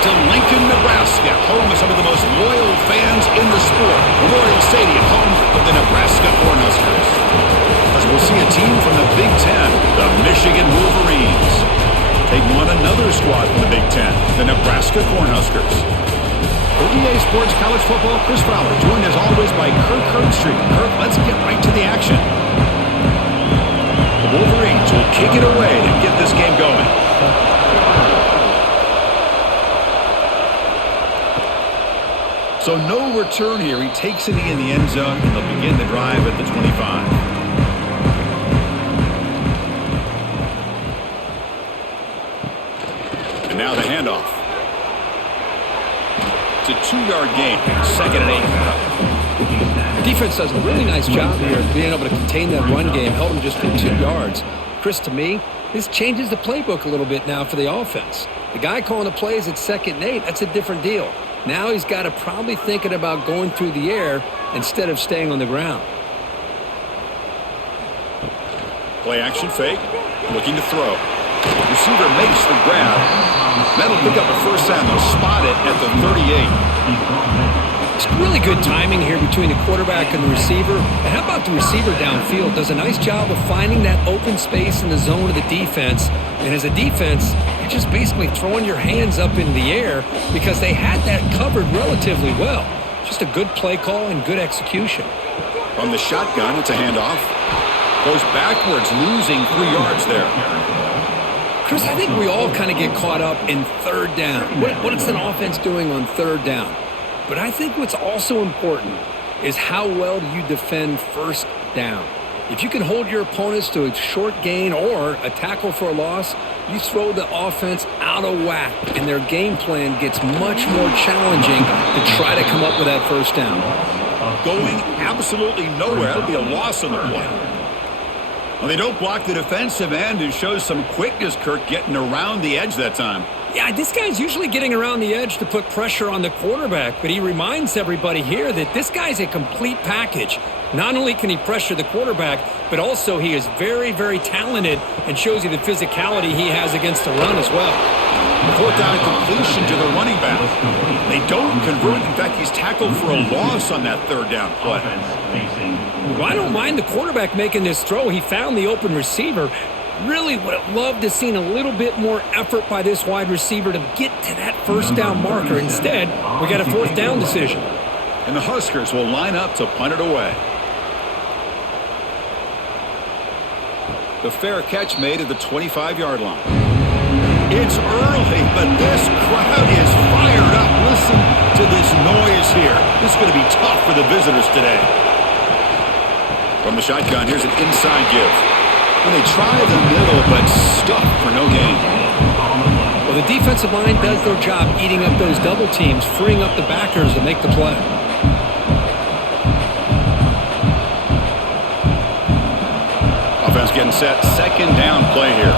to Lincoln, Nebraska, home of some of the most loyal fans in the sport. Memorial Stadium, home of the Nebraska Cornhuskers. As we'll see a team from the Big Ten, the Michigan Wolverines, taking on another squad from the Big Ten, the Nebraska Cornhuskers. For EA Sports College Football, Chris Fowler, joined as always by Kirk Herbstreit. Kirk, let's get right to the action. The Wolverines will kick it away to get this game going. So no return here. He takes it in the end zone, and they'll begin the drive at the 25. And now the handoff. It's a 2-yard gain, 2nd and 8. The defense does a really nice job here of being able to contain that run game, held him just for 2 yards. Chris, to me, this changes the playbook a little bit now for the offense. The guy calling the plays at 2nd and 8, that's a different deal. Now he's got to probably thinking about going through the air instead of staying on the ground. Play action fake, looking to throw. Receiver makes the grab. That'll pick up a first down. They'll spot it at the 38. It's really good timing here between the quarterback and the receiver. And how about the receiver downfield? Does a nice job of finding that open space in the zone of the defense. And as a defense, you're just basically throwing your hands up in the air because they had that covered relatively well. Just a good play call and good execution. From the shotgun, it's a handoff. Goes backwards, losing 3 yards there. Chris, I think we all kind of get caught up in 3rd down. What is an offense doing on 3rd down? But I think what's also important is how well do you defend 1st down. If you can hold your opponents to a short gain or a tackle for a loss, you throw the offense out of whack, and their game plan gets much more challenging to try to come up with that 1st down. Going absolutely nowhere. That'll be a loss on the play. Well, they don't block the defensive end and shows some quickness, Kirk, getting around the edge that time. Yeah, this guy's usually getting around the edge to put pressure on the quarterback, but he reminds everybody here that this guy's a complete package. Not only can he pressure the quarterback, but also he is very, very talented and shows you the physicality he has against the run as well. 4th down completion to the running back. They don't convert. In fact, he's tackled for a loss on that 3rd down play. Well, I don't mind the quarterback making this throw. He found the open receiver. Really would have loved to have seen a little bit more effort by this wide receiver to get to that 1st down marker. Instead, we got a 4th down decision. And the Huskers will line up to punt it away. The fair catch made at the 25-yard line. It's early, but this crowd is fired up. Listen to this noise here. This is going to be tough for the visitors today. From the shotgun, here's an inside give. And they try the middle, but stuck for no gain. Well, the defensive line does their job eating up those double teams, freeing up the backers to make the play. Offense getting set. 2nd down play here.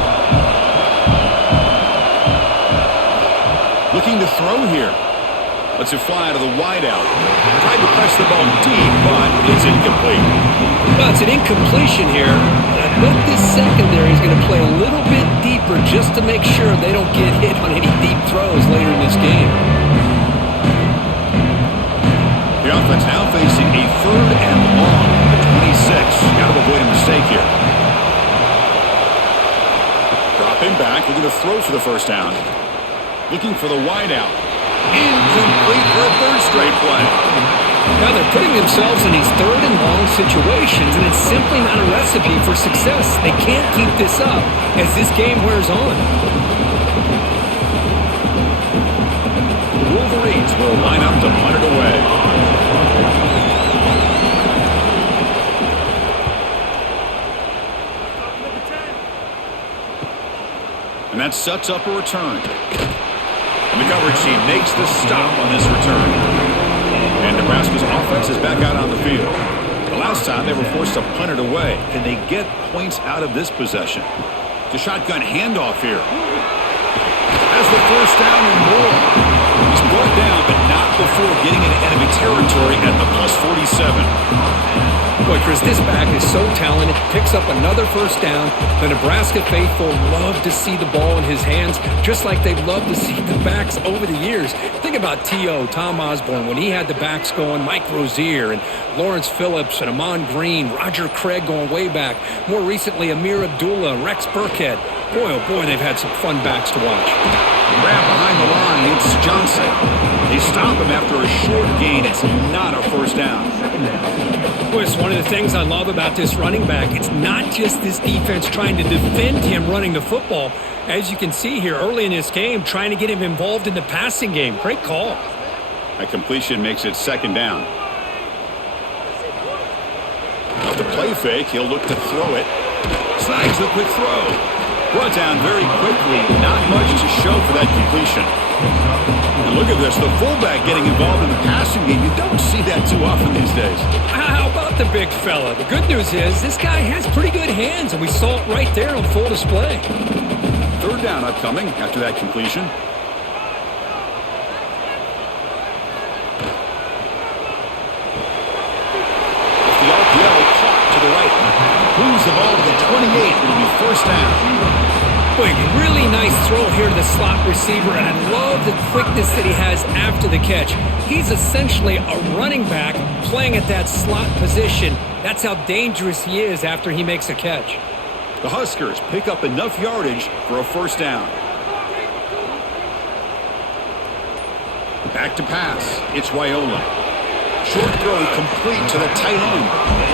Looking to throw here. Lets it fly to the wideout. Tried to press the ball deep, but it's incomplete. Well, it's an incompletion here. I bet this secondary is going to play a little bit deeper just to make sure they don't get hit on any deep throws later in this game. The offense now facing a 3rd and long at 26. Got to avoid a mistake here. Dropping back, looking to throw for the 1st down. Looking for the wideout. Incomplete for a 3rd straight play. Now they're putting themselves in these 3rd and long situations, and it's simply not a recipe for success. They can't keep this up as this game wears on. The Wolverines will line up to punt it away. And that sets up a return. And the coverage team makes the stop on this return. And Nebraska's offense is back out on the field. The last time they were forced to punt it away. Can they get points out of this possession? The shotgun handoff here. Has the 1st down and more. He's brought down, but not before getting into enemy territory at the plus 47. Boy, Chris, this back is so talented. Picks up another first down. The Nebraska faithful love to see the ball in his hands, just like they've loved to see the backs over the years. Think about T.O., Tom Osborne, when he had the backs going, Mike Rozier and Lawrence Phillips and Amon Green, Roger Craig going way back. More recently, Amir Abdullah, Rex Burkhead. Boy, oh boy, they've had some fun backs to watch. Grab behind the line, it's Johnson. They stop him after a short gain. It's not a first down. Boy, it's one of the things I love about this running back. It's not just this defense trying to defend him running the football. As you can see here early in this game, trying to get him involved in the passing game. Great call. A completion makes it second down. Off the play fake, he'll look to throw it. Snags the quick throw. Brought down very quickly. Not much to show for that completion. And look at this, the fullback getting involved in the passing game. You don't see that too often these days. How about the big fella? The good news is this guy has pretty good hands, and we saw it right there on full display. Third down upcoming after that completion. Off the RPO, caught to the right. Moves the ball to the 28. It'll be first down. Boy, really nice throw here to the slot receiver, and I love the quickness that he has after the catch. He's essentially a running back playing at that slot position. That's how dangerous he is after he makes a catch. The Huskers pick up enough yardage for a first down. Back to pass. It's Wyola. Short throw complete to the tight end.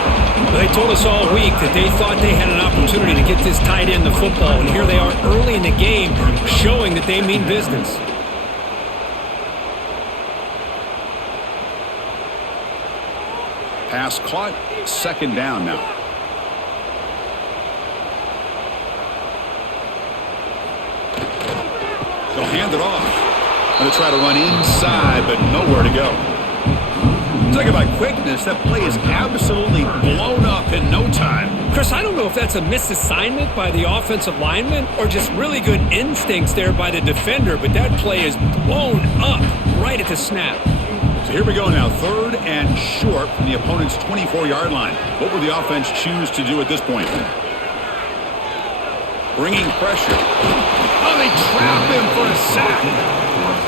They told us all week that they thought they had an opportunity to get this tight end the football, and here they are early in the game showing that they mean business. Pass caught, second down now. They'll hand it off. Going to try to run inside, but nowhere to go. Talk about quickness, that play is absolutely blown up in no time. Chris, I don't know if that's a misassignment by the offensive lineman or just really good instincts there by the defender, but that play is blown up right at the snap. So here we go now, third and short from the opponent's 24-yard line. What will the offense choose to do at this point? Bringing pressure. Oh, they trap him for a sack.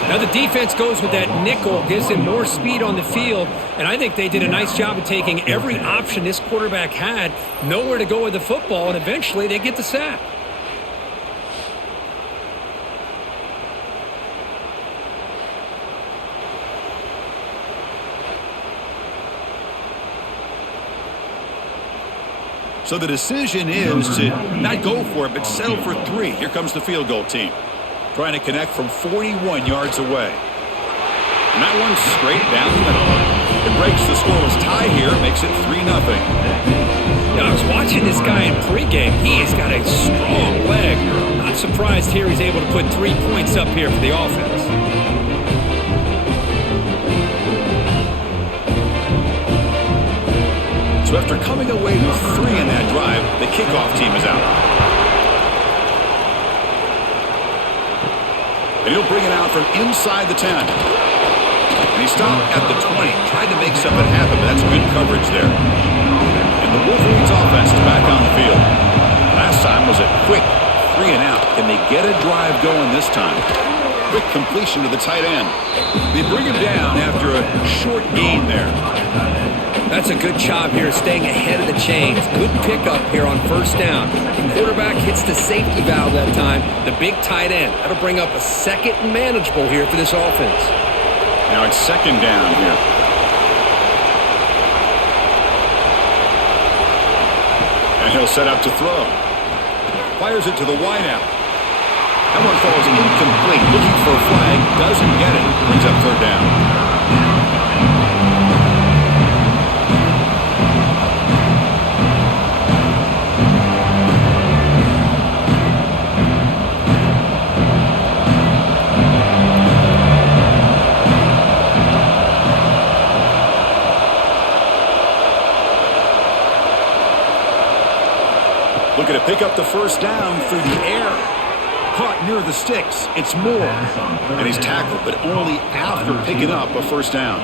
Now the defense goes with that nickel, gives him more speed on the field, and I think they did a nice job of taking every option this quarterback had, nowhere to go with the football, and eventually they get the sack. So the decision is to not go for it, but settle for 3. Here comes the field goal team. Trying to connect from 41 yards away. And that one's straight down the middle. It breaks the scoreless tie here, makes it 3-0. Now, I was watching this guy in pregame. He has got a strong leg. Not surprised here he's able to put 3 points up here for the offense. So after coming away with 3 in that drive, the kickoff team is out. And he'll bring it out from inside the 10. And he stopped at the 20. Tried to make something happen, but that's good coverage there. And the Wolverines offense is back on the field. Last time was a quick 3 and out. Can they get a drive going this time? Quick completion to the tight end. They bring him down after a short gain there. That's a good job here staying ahead of the chains. Good pickup here on first down. The quarterback hits the safety valve that time. The big tight end. That'll bring up a second and manageable here for this offense. Now it's second down here. And he'll set up to throw. Fires it to the wideout. That one falls incomplete. Looking for a flag. Doesn't get it. Brings up third down. Looking to pick up the first down through the air. Caught near the sticks. It's Moore. And he's tackled, but only after picking up a first down.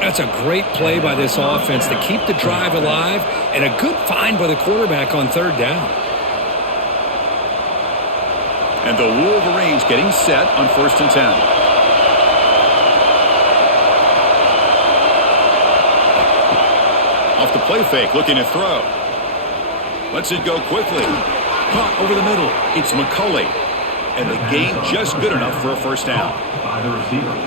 That's a great play by this offense to keep the drive alive, and a good find by the quarterback on third down. And the Wolverines getting set on 1st and 10. Off the play fake, looking to throw. Lets it go quickly. Caught over the middle. It's McCulley. And the gain just good enough for a first down.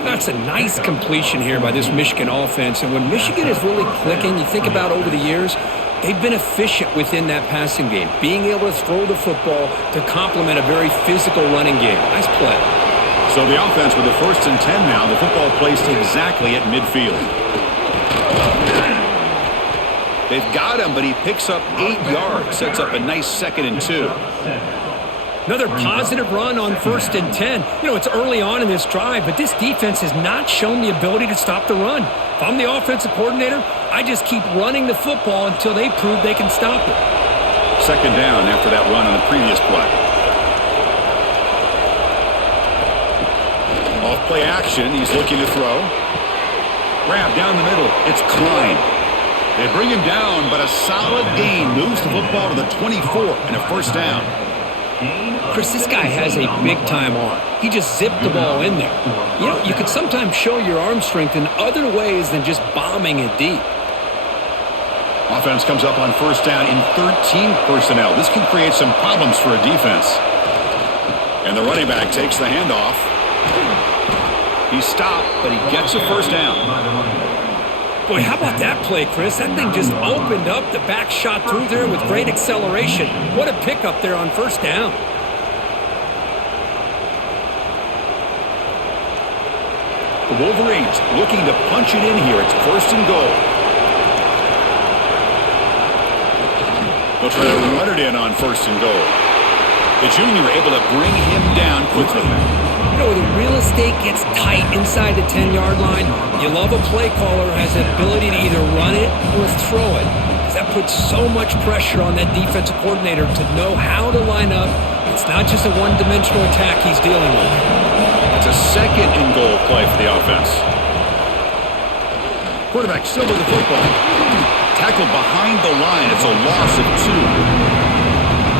That's a nice completion here by this Michigan offense. And when Michigan is really clicking, you think about over the years, they've been efficient within that passing game, being able to throw the football to complement a very physical running game. Nice play. So the offense with the 1st and 10 now, the football placed exactly at midfield. They've got him, but he picks up 8 yards, sets up a nice 2nd and 2. Another positive run on 1st and 10. You know, it's early on in this drive, but this defense has not shown the ability to stop the run. If I'm the offensive coordinator, I just keep running the football until they prove they can stop it. 2nd down after that run on the previous play. Off play action, he's looking to throw. Grab down the middle, it's Klein. They bring him down, but a solid gain moves the football to the 24 and a first down. Chris, this guy has a big-time arm. He just zipped the ball in there. You know, you can sometimes show your arm strength in other ways than just bombing it deep. Offense comes up on 1st down in 13 personnel. This can create some problems for a defense. And the running back takes the handoff. He's stopped, but he gets a first down. Boy, how about that play, Chris? That thing just opened up. The back shot through there with great acceleration. What a pickup there on 1st down. The Wolverines looking to punch it in here. It's 1st and goal. They'll try to run it in on 1st and goal. The junior able to bring him down quickly. You know, the real estate gets tight inside the 10-yard line. You love a play caller who has the ability to either run it or throw it. Because that puts so much pressure on that defensive coordinator to know how to line up. It's not just a one-dimensional attack he's dealing with. It's a 2nd and goal play for the offense. Quarterback still with the football. Tackled behind the line. It's a loss of 2.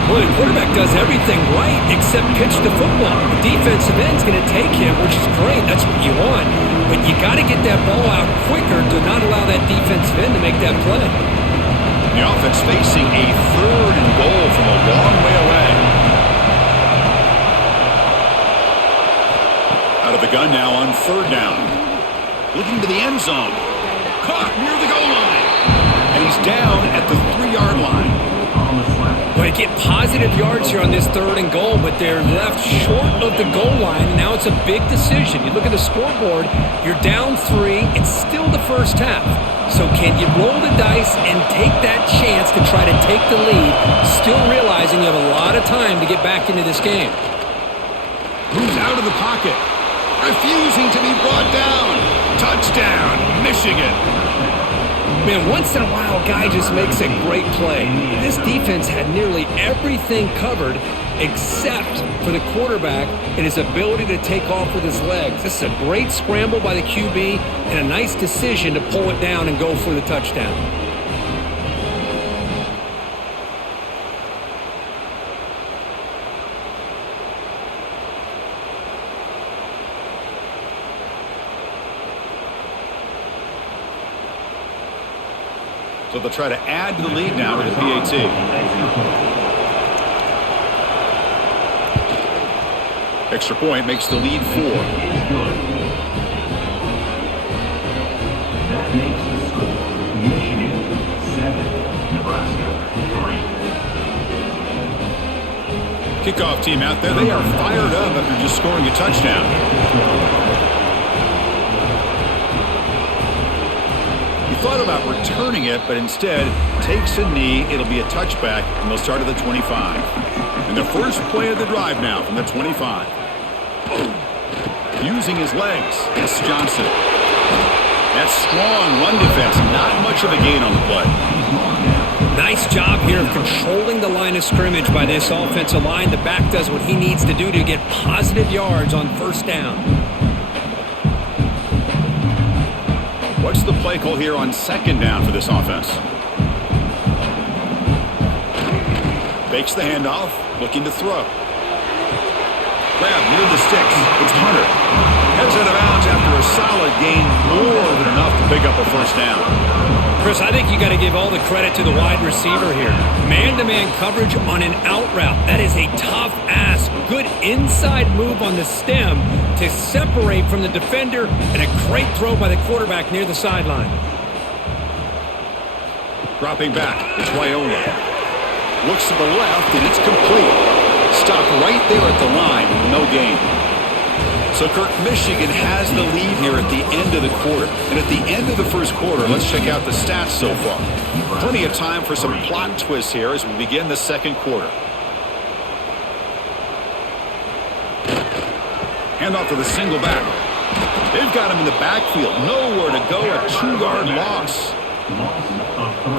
Well, the quarterback does everything right except pitch the football. The defensive end's going to take him, which is great. That's what you want. But you got to get that ball out quicker to not allow that defensive end to make that play. The offense facing a 3rd and goal from a long way away. Out of the gun now on 3rd down. Looking to the end zone. Caught near the goal line. And he's down at the 3-yard line. Well, they get positive yards here on this 3rd and goal, but they're left short of the goal line, and now it's a big decision. You look at the scoreboard, you're down 3, it's still the first half. So can you roll the dice and take that chance to try to take the lead, still realizing you have a lot of time to get back into this game? Moves out of the pocket, refusing to be brought down. Touchdown, Michigan. Man, once in a while, a guy just makes a great play. This defense had nearly everything covered except for the quarterback and his ability to take off with his legs. This is a great scramble by the QB and a nice decision to pull it down and go for the touchdown. So they'll try to add to the lead now with the PAT. Extra point makes the lead 4. That makes the score Michigan 7, Nebraska 3. Kickoff team out there, they are fired up after just scoring a touchdown. Thought about returning it, but instead takes a knee. It'll be a touchback, and they'll start at the 25. And the first play of the drive now from the 25. Using his legs, it's Johnson. That strong run defense, not much of a gain on the play. Nice job here of controlling the line of scrimmage by this offensive line. The back does what he needs to do to get positive yards on first down. What's the play call here on second down for this offense? Fakes the handoff, looking to throw. Grab near the sticks. It's Hunter. Heads out of bounds after a solid gain, more than enough to pick up a first down. Chris, I think you got to give all the credit to the wide receiver here. Man-to-man coverage on an out route. That is a tough ask. Good inside move on the stem to separate from the defender, and a great throw by the quarterback near the sideline. Dropping back, it's Wyola. Looks to the left, and it's complete. Stopped right there at the line, no gain. So, Kirk, Michigan has the lead here at the end of the quarter. And at the end of the first quarter, let's check out the stats so far. Plenty of time for some plot twists here as we begin the second quarter. Handoff to the single back. They've got him in the backfield. Nowhere to go, a 2-yard loss.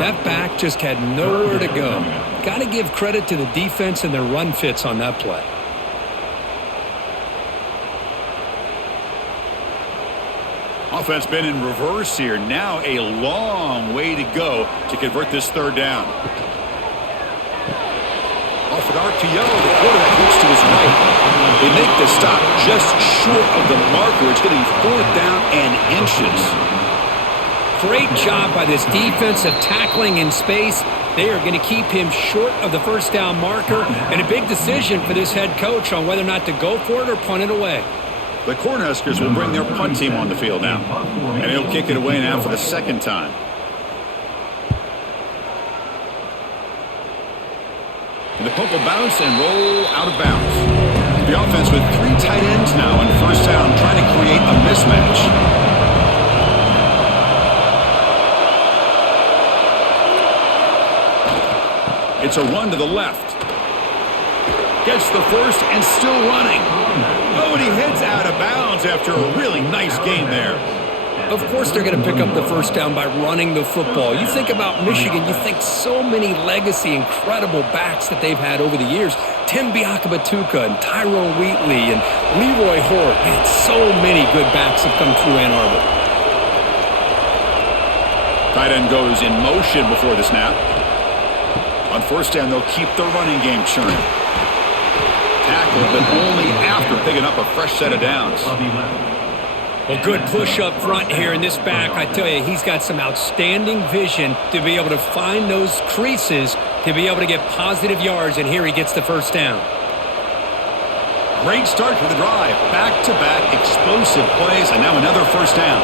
That back just had nowhere to go. Got to give credit to the defense and their run fits on that play. Offense been in reverse here. Now a long way to go to convert this third down. Off an RPO, the quarterback looks to his right. They make the stop just short of the marker. It's getting 4th down and inches. Great job by this defensive tackling in space. They are going to keep him short of the first down marker, and a big decision for this head coach on whether or not to go for it or punt it away. The Cornhuskers will bring their punt team on the field now, and he'll kick it away now for the second time. And the punt will bounce and roll out of bounds. The offense with 3 tight ends now on first down, trying to create a mismatch. It's a run to the left. Gets the first and still running. Oh, and he heads out of bounds after a really nice game there. Of course they're going to pick up the first down by running the football. You think about Michigan, you think so many legacy, incredible backs that they've had over the years. Tim Biakabatuka and Tyrone Wheatley and Leroy Hort. Man, so many good backs have come through Ann Arbor. Tight end goes in motion before the snap. On first down, they'll keep the running game churning. Tackled, but only after picking up a fresh set of downs. Well, good push up front here in this back. I tell you, he's got some outstanding vision to be able to find those creases to be able to get positive yards, and here he gets the first down. Great start to the drive. Back-to-back explosive plays, and now another first down.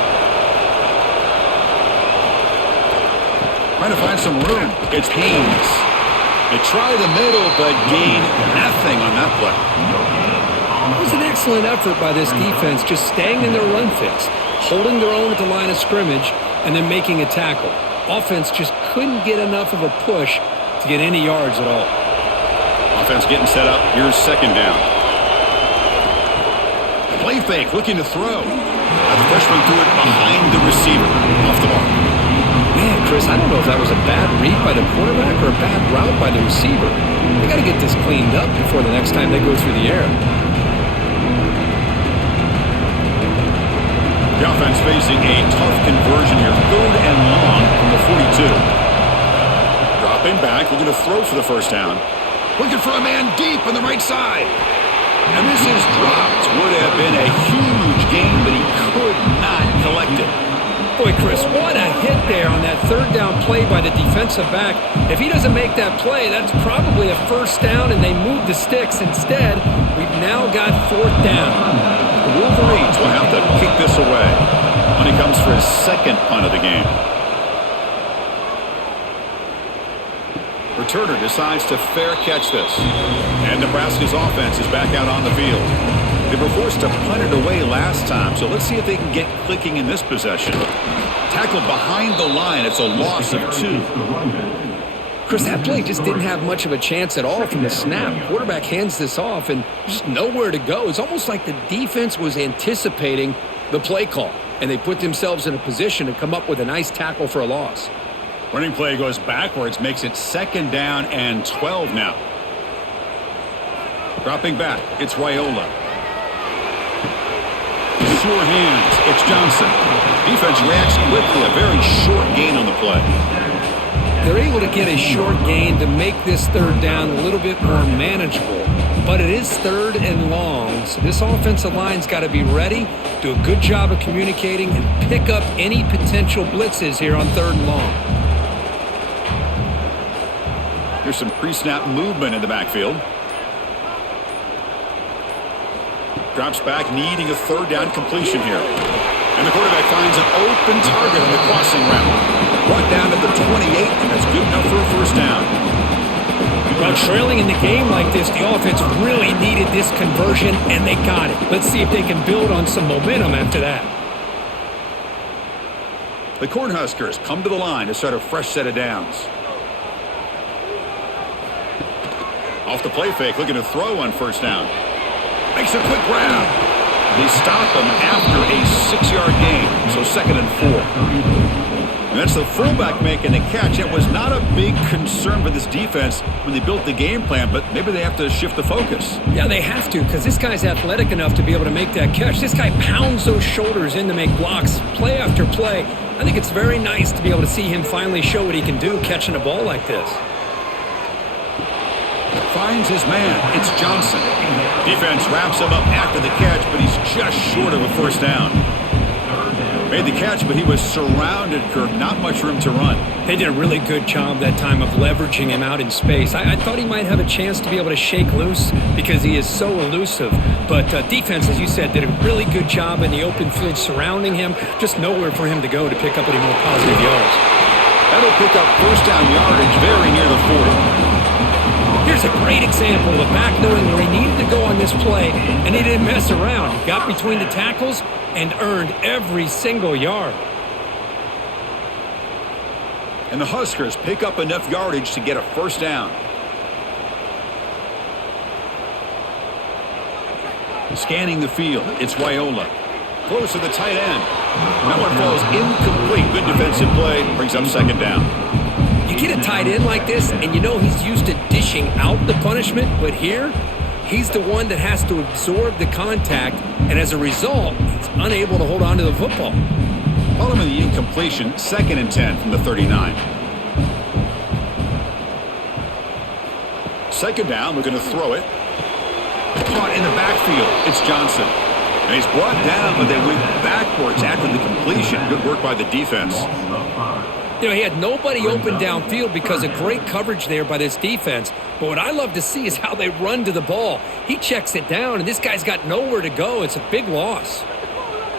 Trying to find some room. It's Haynes. They try the middle, but gain nothing on that play. It was an excellent effort by this defense, just staying in their run fits, holding their own at the line of scrimmage, and then making a tackle. Offense just couldn't get enough of a push to get any yards at all. Offense getting set up. Here's second down. Play fake, looking to throw. The freshman threw it behind the receiver. Off the mark. Man, Chris, I don't know if that was a bad read by the quarterback or a bad route by the receiver. They got to get this cleaned up before the next time they go through the air. The offense facing a tough conversion here. 3rd and long from the 42. Dropping back, looking to throw for the first down. Looking for a man deep on the right side. And this is dropped. Would have been a huge gain, but he could not collect it. Boy, Chris, what a hit there on that 3rd down play by the defensive back. If he doesn't make that play, that's probably a first down, and they move the sticks. Instead, we've now got 4th down. The Wolverines will have to kick this away when he comes for his second punt of the game. Returner decides to fair catch this. And Nebraska's offense is back out on the field. They were forced to punt it away last time, so let's see if they can get clicking in this possession. Tackled behind the line. It's a loss of 2. Chris, that play just didn't have much of a chance at all from the snap. Quarterback hands this off, and just nowhere to go. It's almost like the defense was anticipating the play call, and they put themselves in a position to come up with a nice tackle for a loss. Running play goes backwards, makes it 2nd down and 12 now. Dropping back, it's Raiola. Sure hands, it's Johnson. Defense reacts quickly, a very short gain on the play. They're able to get a short gain to make this 3rd down a little bit more manageable. But it is 3rd and long, so this offensive line's got to be ready, do a good job of communicating, and pick up any potential blitzes here on 3rd and long. There's some pre-snap movement in the backfield. Drops back, needing a 3rd down completion here. And the quarterback finds an open target on the crossing route. Brought down at the 28, and that's good enough for a 1st down. Well, trailing in the game like this, the offense really needed this conversion, and they got it. Let's see if they can build on some momentum after that. The Cornhuskers come to the line to start a fresh set of downs. Off the play fake, looking to throw on 1st down. Makes a quick grab. They stop him after a 6-yard gain, so 2nd and 4. And that's the fullback making the catch. It was not a big concern for this defense when they built the game plan, but maybe they have to shift the focus. Yeah, they have to, because this guy's athletic enough to be able to make that catch. This guy pounds those shoulders in to make blocks play after play. I think it's very nice to be able to see him finally show what he can do catching a ball like this. Finds his man. It's Johnson. Defense wraps him up after the catch, but he's just short of a 1st down. Made the catch, but he was surrounded, Kirk. Not much room to run. They did a really good job that time of leveraging him out in space. I thought he might have a chance to be able to shake loose because he is so elusive. But defense, as you said, did a really good job in the open field surrounding him. Just nowhere for him to go to pick up any more positive yards. That'll pick up 1st down yardage very near the 40. Here's a great example of a back knowing where he needed to go on this play, and he didn't mess around. He got between the tackles and earned every single yard. And the Huskers pick up enough yardage to get a 1st down. Scanning the field, it's Raiola. Close to the tight end. That one falls incomplete. Good defensive play, brings up 2nd down. You get a tight end like this, and you know he's used to dishing out the punishment, but here, he's the one that has to absorb the contact, and as a result, he's unable to hold on to the football. Following the incompletion, 2nd and 10 from the 39. 2nd down, looking to throw it. Caught in the backfield, it's Johnson. And he's brought down, but they went backwards after the completion. Good work by the defense. You know, he had nobody open downfield because of great coverage there by this defense. But what I love to see is how they run to the ball. He checks it down, and this guy's got nowhere to go. It's a big loss.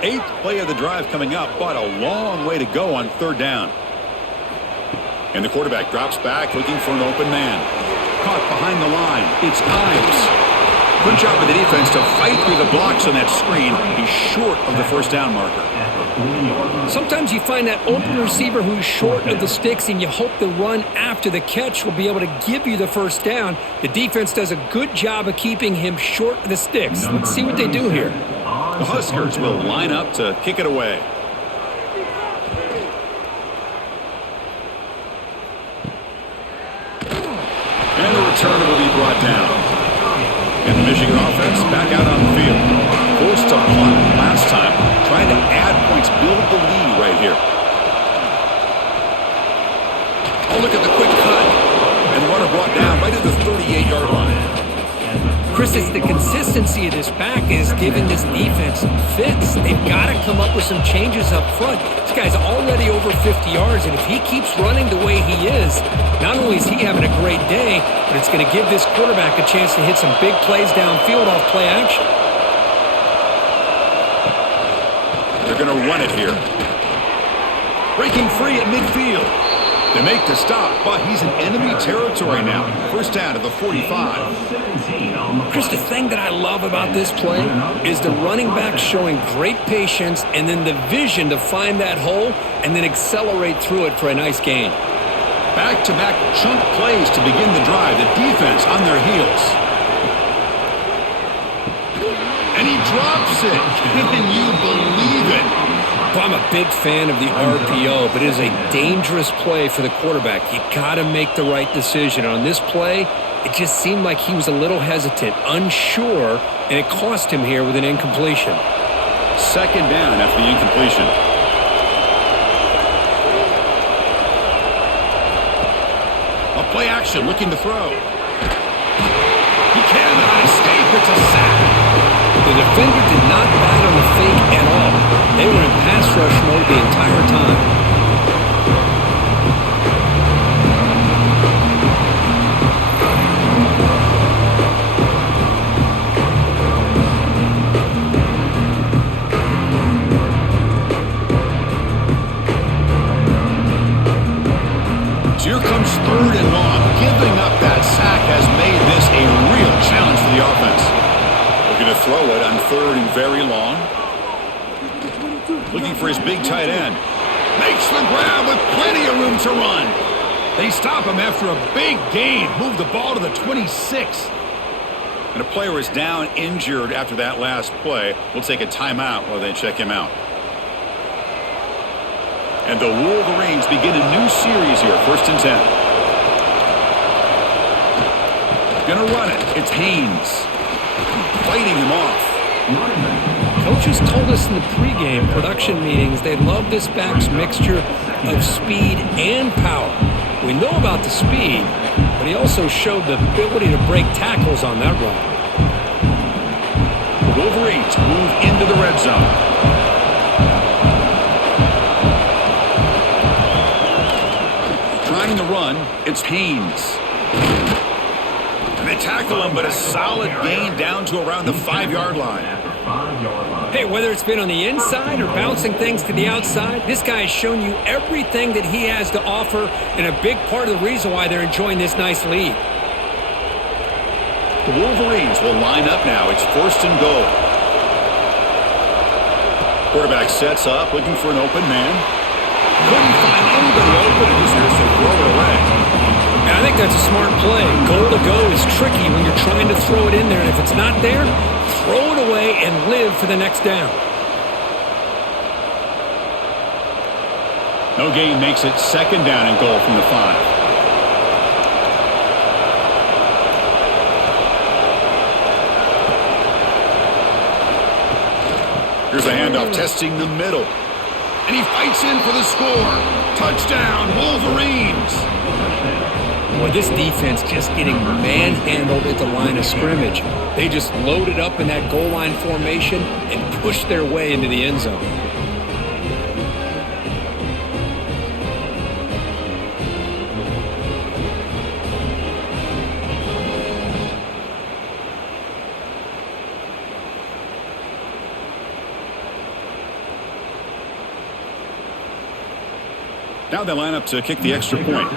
8th play of the drive coming up, but a long way to go on 3rd down. And the quarterback drops back, looking for an open man. Caught behind the line. It's Ives. Good job by the defense to fight through the blocks on that screen. He's short of the 1st down marker. Sometimes you find that open receiver who's short of the sticks, and you hope the run after the catch will be able to give you the 1st down. The defense does a good job of keeping him short of the sticks. Let's see what they do here. The Huskers will line up to kick it away. And the return will be brought down. And the Michigan offense back out on the field. Forced to punt last time. Trying to add points, build the lead right here. Oh, look at the quick cut. And the runner brought down right at the 38-yard line. Chris, it's the consistency of this back is giving this defense fits. They've got to come up with some changes up front. This guy's already over 50 yards, and if he keeps running the way he is, not only is he having a great day, but it's going to give this quarterback a chance to hit some big plays downfield off play action. They're going to run it here. Breaking free at midfield. They make the stop, but he's in enemy territory now. 1st down at the 45. Chris, the thing that I love about this play is the running back showing great patience and then the vision to find that hole and then accelerate through it for a nice gain. Back-to-back chunk plays to begin the drive. The defense on their heels. And he drops it. Can you believe it? Well, I'm a big fan of the RPO, but it is a dangerous play for the quarterback. You got to make the right decision. On this play, it just seemed like he was a little hesitant, unsure, and it cost him here with an incompletion. Second down after the incompletion. A play action, looking to throw. He cannot escape. It's a sack. The defender did not bat on the fake at all. They were in pass rush mode the entire time. So here comes third and long. Giving up that sack has made this a real challenge for the offense. Looking to throw it on third and very long. Looking for his big tight end. Makes the grab with plenty of room to run. They stop him after a big gain. Move the ball to the 26. And a player is down injured after that last play. We'll take a timeout while they check him out. And the Wolverines begin a new series here. 1st and 10. Gonna run it. It's Haynes. Fighting him off. Coaches told us in the pregame production meetings they love this back's mixture of speed and power. We know about the speed, but he also showed the ability to break tackles on that run. The Wolverines move into the red zone. Trying to run, it's Haynes. And they tackle him, but a solid gain down to around the 5-yard line. Hey, whether it's been on the inside or bouncing things to the outside, this guy has shown you everything that he has to offer and a big part of the reason why they're enjoying this nice lead. The Wolverines will line up now. It's 1st and goal. Quarterback sets up, looking for an open man. Couldn't find anybody open and just has to throw it away. And I think that's a smart play. Goal to go is tricky when you're trying to throw it in there, and if it's not there, throw it away and live for the next down. No gain makes it 2nd down and goal from the 5. Here's a handoff testing the middle. And he fights in for the score. Touchdown, Wolverines. Boy, this defense just getting manhandled at the line of scrimmage. They just loaded up in that goal line formation and pushed their way into the end zone. Now they line up to kick the extra point.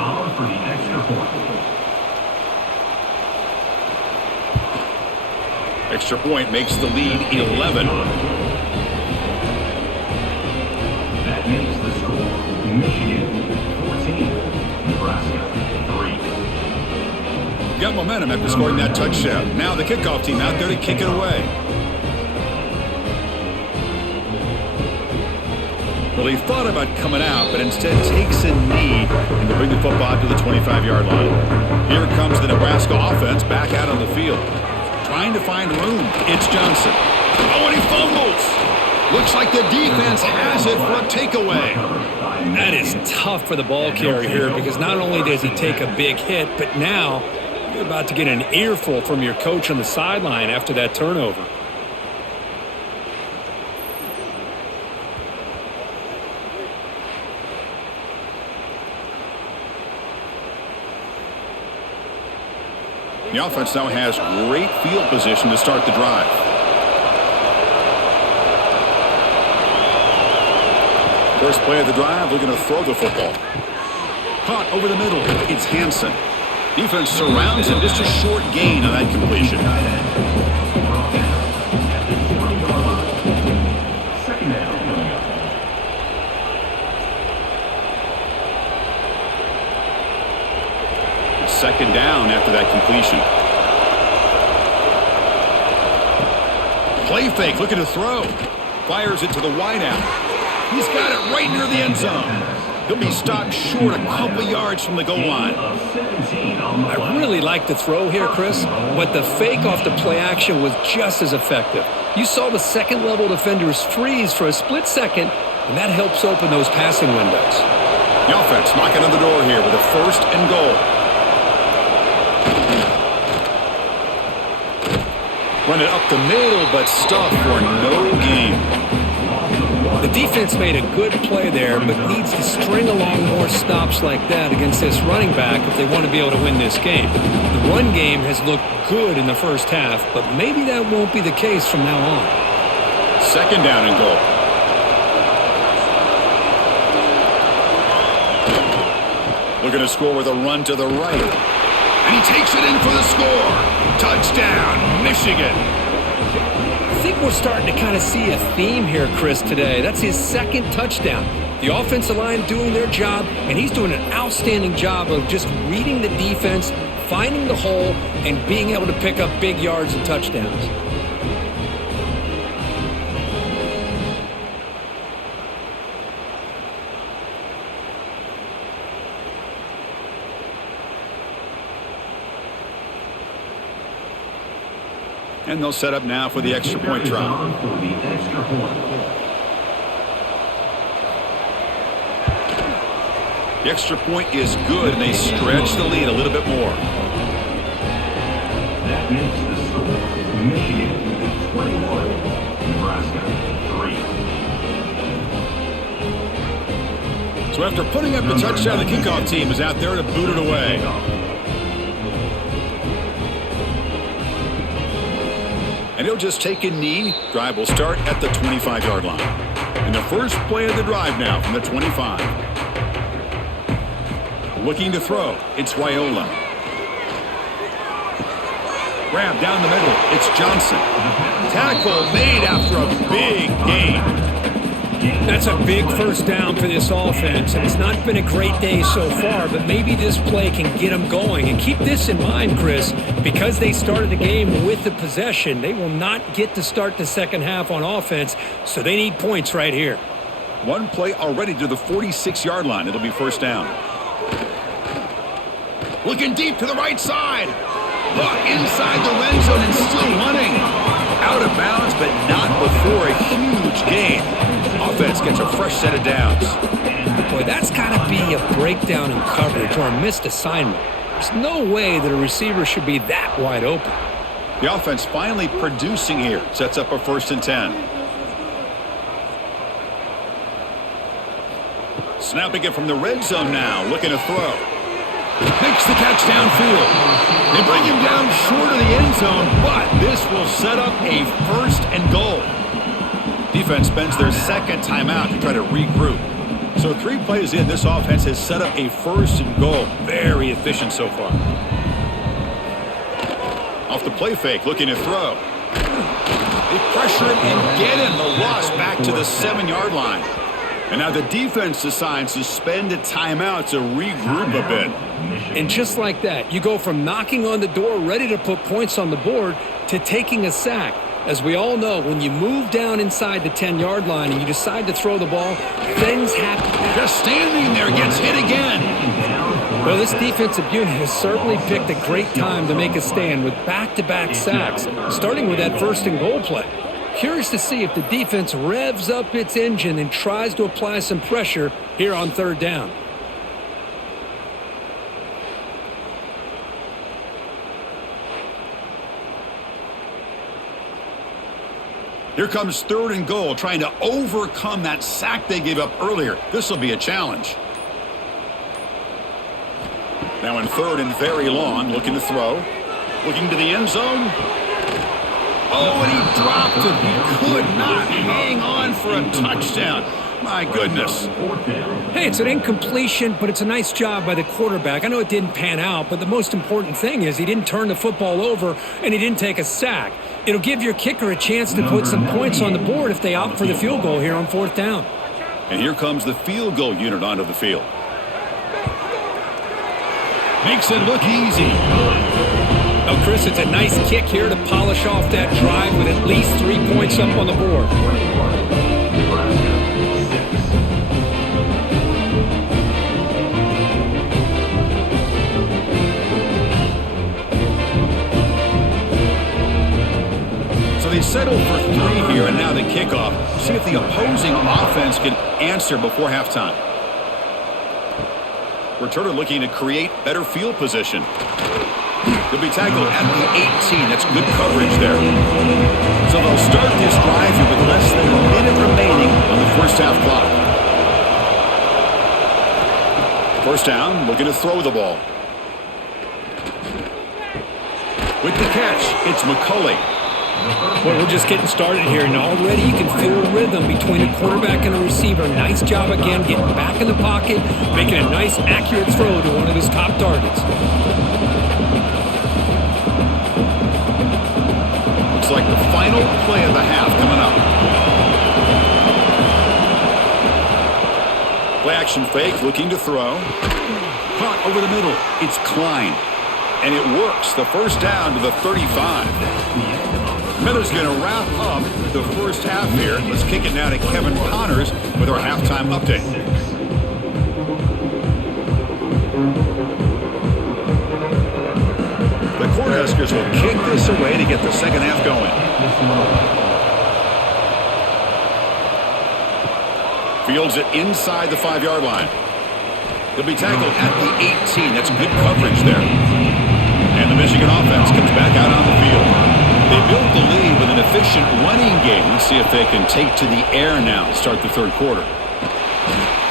Extra point makes the lead 11. That makes the score Michigan 14, Nebraska 3. Got momentum after scoring that touchdown. Now the kickoff team out there to kick it away. Well, he thought about coming out, but instead takes a knee and to bring the football to the 25-yard line. Here comes the Nebraska offense back out on the field. Trying to find room. It's Johnson. Oh, and he fumbles. Looks like the defense has it for a takeaway. That is tough for the ball carrier here because not only does he take a big hit, but now you're about to get an earful from your coach on the sideline after that turnover. The offense now has great field position to start the drive. First play of the drive, they're going to throw the football. Caught over the middle. It's Hansen. Defense surrounds him. Just a short gain on that completion. Second down after that completion. Play fake, looking to throw. Fires it to the wideout. He's got it right near the end zone. He'll be stopped short a couple yards from the goal line. I really like the throw here, Chris, but the fake off the play action was just as effective. You saw the second-level defenders freeze for a split second, and that helps open those passing windows. The offense knocking on the door here with a 1st and goal. Run it up the middle, but stuffed for no gain. The defense made a good play there, but needs to string along more stops like that against this running back if they want to be able to win this game. The run game has looked good in the first half, but maybe that won't be the case from now on. 2nd down and goal. Looking to score with a run to the right. And he takes it in for the score. Touchdown, Michigan. I think we're starting to kind of see a theme here, Chris, today. That's his 2nd touchdown. The offensive line doing their job, and he's doing an outstanding job of just reading the defense, finding the hole, and being able to pick up big yards and touchdowns. And they'll set up now for the extra point try. The extra point is good, and they stretch the lead a little bit more. That makes the score Michigan 21, Nebraska 3. So after putting up the touchdown, the kickoff team is out there to boot it away. And he'll just take a knee. Drive will start at the 25-yard line. And the first play of the drive now from the 25. Looking to throw. It's Wyola. Grab down the middle. It's Johnson. Tackle made after a big gain. That's a big 1st down for this offense, and it's not been a great day so far, but maybe this play can get them going. And keep this in mind, Chris, because they started the game with the possession, they will not get to start the second half on offense, so they need points right here. One play already to the 46-yard line. It'll be 1st down. Looking deep to the right side. Look inside the red zone and still running. Out of bounds, but not before a huge gain. Offense gets a fresh set of downs. Boy, that's got to be a breakdown in coverage or a missed assignment. There's no way that a receiver should be that wide open. The offense finally producing here. Sets up a 1st and 10. Snapping it from the red zone now. Looking to throw. Makes the catch downfield. They bring him down short of the end zone, but this will set up a 1st and goal. Defense spends their 2nd timeout to try to regroup. So 3 plays in, this offense has set up a 1st and goal. Very efficient so far. Off the play fake, looking to throw. They pressure him and get him. The loss back to the 7-yard line. And now the defense decides to spend a timeout to regroup a bit. And just like that, you go from knocking on the door ready to put points on the board to taking a sack. As we all know, when you move down inside the 10-yard line and you decide to throw the ball, things happen. Just standing there, gets hit again. Well, this defensive unit has certainly picked a great time to make a stand with back-to-back sacks, starting with that 1st and goal play. Curious to see if the defense revs up its engine and tries to apply some pressure here on 3rd down. Here comes 3rd and goal, trying to overcome that sack they gave up earlier. This will be a challenge. Now in 3rd and very long, looking to throw. Looking to the end zone. Oh, and he dropped it. He could not hang on for a touchdown. My goodness. Hey, it's an incompletion, but it's a nice job by the quarterback. I know it didn't pan out, but the most important thing is he didn't turn the football over and he didn't take a sack. It'll give your kicker a chance to put some points on the board if they opt for the field goal here on 4th down. And here comes the field goal unit onto the field. Makes it look easy. Oh, Chris, it's a nice kick here to polish off that drive with at least 3 points up on the board. kickoff. See if the opposing offense can answer before halftime. Returner looking to create better field position. He'll be tackled at the 18. That's good coverage there. So they'll start this drive here with less than a minute remaining on the first half clock. First down, looking to throw the ball. With the catch, it's McCulley. Well, we're just getting started here, and already you can feel a rhythm between a quarterback and a receiver. Nice job again getting back in the pocket, making a nice, accurate throw to one of his top targets. Looks like the final play of the half coming up. Play action fake, looking to throw. Caught over the middle. It's Klein. And it works. The first down to the 35. Miller's going to wrap up the first half here. Let's kick it now to Kevin Connors with our halftime update. The Cornhuskers will kick this away to get the second half going. Fields it inside the 5-yard line. He'll be tackled at the 18. That's good coverage there. And the Michigan offense comes back out on the field. They built the lead with an efficient running game. Let's see if they can take to the air now to start the third quarter.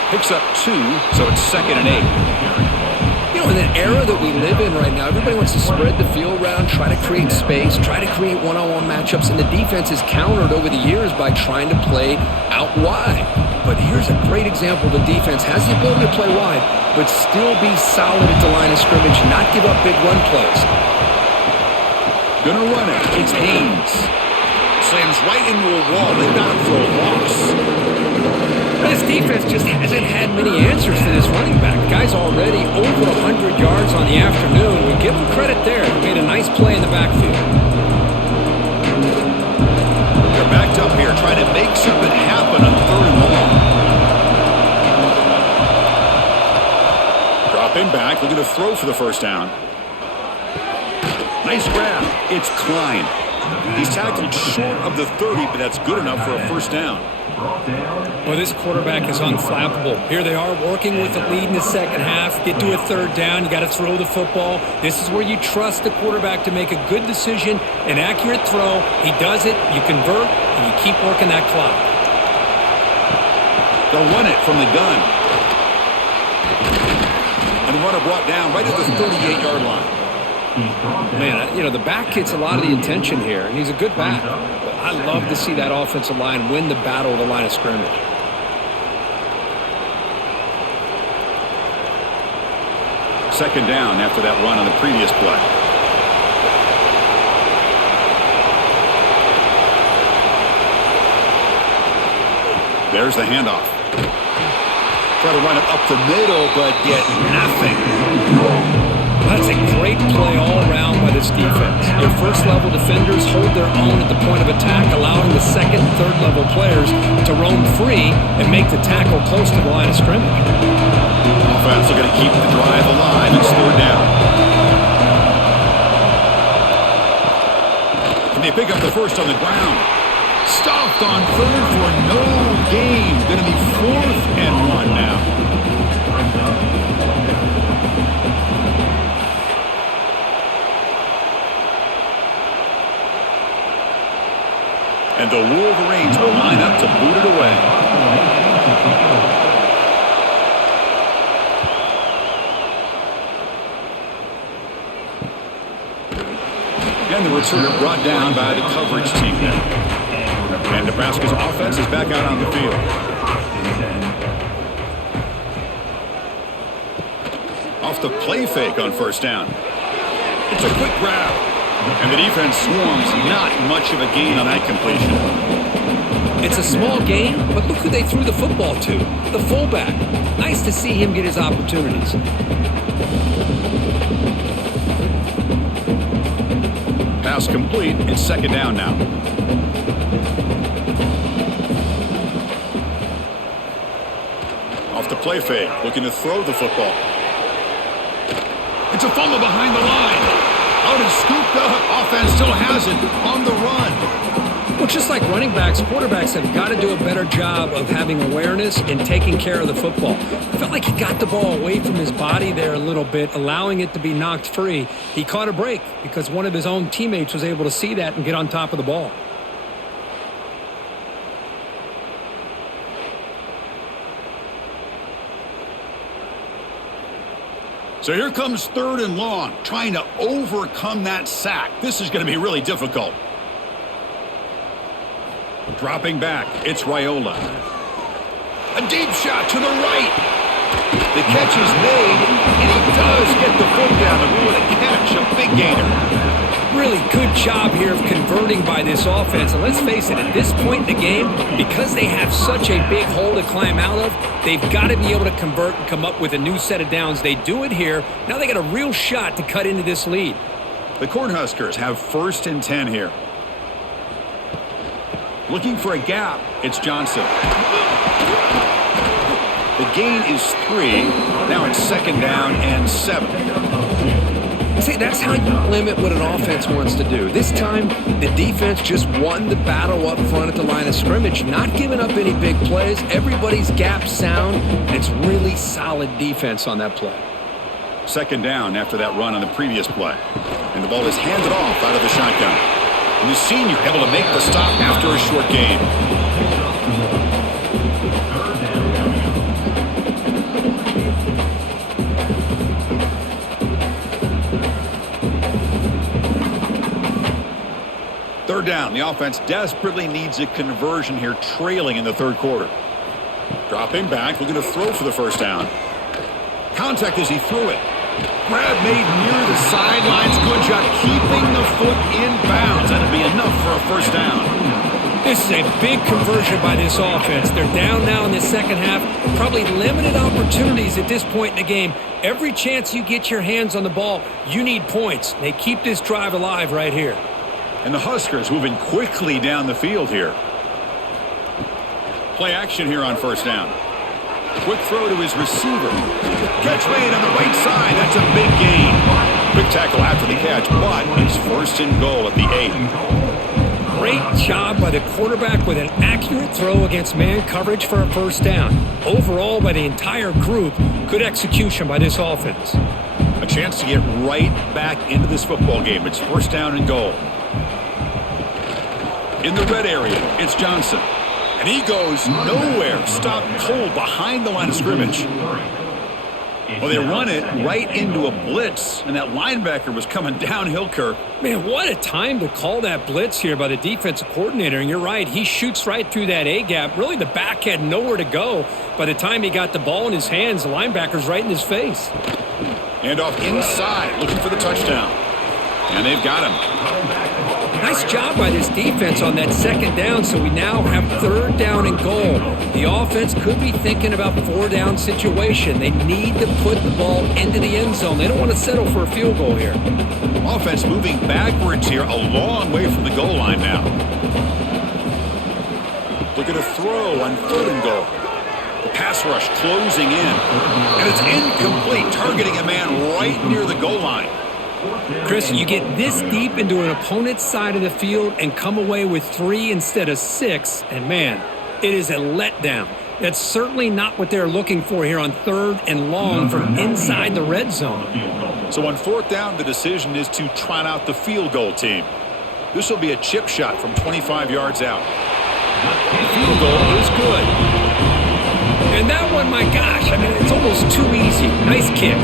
Picks up 2, so it's 2nd and 8. You know, in the era that we live in right now, everybody wants to spread the field around, try to create space, try to create one-on-one matchups, and the defense is countered over the years by trying to play out wide. But here's a great example. The defense has the ability to play wide, but still be solid at the line of scrimmage, not give up big run plays. Gonna run it. It's Haynes. Slams right into a wall. They've got him for a loss. This defense just hasn't had many answers to this running back. The guy's already over 100 yards on the afternoon. We give him credit there. He made a nice play in the backfield. They're backed up here trying to make something happen on 3rd and long. Dropping back, looking to throw for the first down. Nice grab. It's Klein. He's tackled short of the 30, but that's good enough for a first down. Well, this quarterback is unflappable. Here they are working with the lead in the second half. Get to a 3rd down. You got to throw the football. This is where you trust the quarterback to make a good decision, an accurate throw. He does it. You convert, and you keep working that clock. They'll run it from the gun. And the runner brought down right at the 38-yard line. Man, you know, the back gets a lot of the attention here, and he's a good back. But I love to see that offensive line win the battle at the line of scrimmage. Second down after that run on the previous play. There's the handoff. Try to run it up the middle, but get nothing. That's a great play all around by this defense. Your first-level defenders hold their own at the point of attack, allowing the second and third-level players to roam free and make the tackle close to the line of scrimmage. Offense are going to keep the drive alive. It's 3rd down. Can they pick up the first on the ground? Stopped on 3rd for no gain. Going to be 4th and 1 now. And the Wolverines will line up to boot it away. And the returner brought down by the coverage team now. And Nebraska's offense is back out on the field. Off the play fake on first down. It's a quick grab. And the defense swarms, not much of a gain on that completion. It's a small gain, but look who they threw the football to, the fullback. Nice to see him get his opportunities. Pass complete. It's 2nd down now. Off the play fake, looking to throw the football. It's a fumble behind the line. Out and scooped up. Offense still has it on the run. Well, just like running backs, quarterbacks have got to do a better job of having awareness and taking care of the football. I felt like he got the ball away from his body there a little bit, allowing it to be knocked free. He caught a break because one of his own teammates was able to see that and get on top of the ball. So here comes 3rd and long, trying to overcome that sack. This is going to be really difficult. Dropping back, it's Raiola. A deep shot to the right. The catch is made, and he does get the foot down to rule it a catch, a big gainer. Really good job here of converting by this offense. And let's face it, at this point in the game, because they have such a big hole to climb out of, they've got to be able to convert and come up with a new set of downs. They do it here. Now they got a real shot to cut into this lead. The Cornhuskers have 1st and 10 here. Looking for a gap, it's Johnson. The gain is 3. Now it's 2nd down and 7. See, that's how you limit what an offense wants to do. This time, the defense just won the battle up front at the line of scrimmage, not giving up any big plays. Everybody's gap sound, and it's really solid defense on that play. 2nd down after that run on the previous play. And the ball is handed off out of the shotgun. And the senior able to make the stop after a short gain. Third down. The offense desperately needs a conversion here, trailing in the 3rd quarter. Dropping back, looking to throw for the 1st down. Contact as he threw it. Grab made near the sidelines. Good job keeping the foot in bounds. That'll be enough for a 1st down. This is a big conversion by this offense. They're down now in the 2nd half. Probably limited opportunities at this point in the game. Every chance you get your hands on the ball, you need points. They keep this drive alive right here. And the Huskers moving quickly down the field here. Play action here on 1st down. Quick throw to his receiver. Catch made on the right side. That's a big gain. Quick tackle after the catch, but it's 1st and goal at the 8. Great job by the quarterback with an accurate throw against man coverage for a 1st down. Overall, by the entire group, good execution by this offense. A chance to get right back into this football game. It's 1st down and goal. In the red area, it's Johnson. And he goes nowhere. Stopped cold behind the line of scrimmage. Well, they run it right into a blitz, and that linebacker was coming downhill, Kirk. Man, what a time to call that blitz here by the defensive coordinator. And you're right, he shoots right through that A-gap. Really, the back had nowhere to go. By the time he got the ball in his hands, the linebacker's right in his face. And off inside, looking for the touchdown. And they've got him. Nice job by this defense on that 2nd down, so we now have 3rd down and goal. The offense could be thinking about 4-down situation. They need to put the ball into the end zone. They don't want to settle for a field goal here. Offense moving backwards here, a long way from the goal line now. Look at a throw on 3rd and goal. The pass rush closing in. And it's incomplete, targeting a man right near the goal line. Chris, you get this deep into an opponent's side of the field and come away with 3 instead of 6, and man, it is a letdown. That's certainly not what they're looking for here on 3rd and long from inside the red zone. So on 4th down, the decision is to trot out the field goal team. This will be a chip shot from 25 yards out. The field goal is good. And that one, my gosh, I mean, it's almost too easy. Nice kick.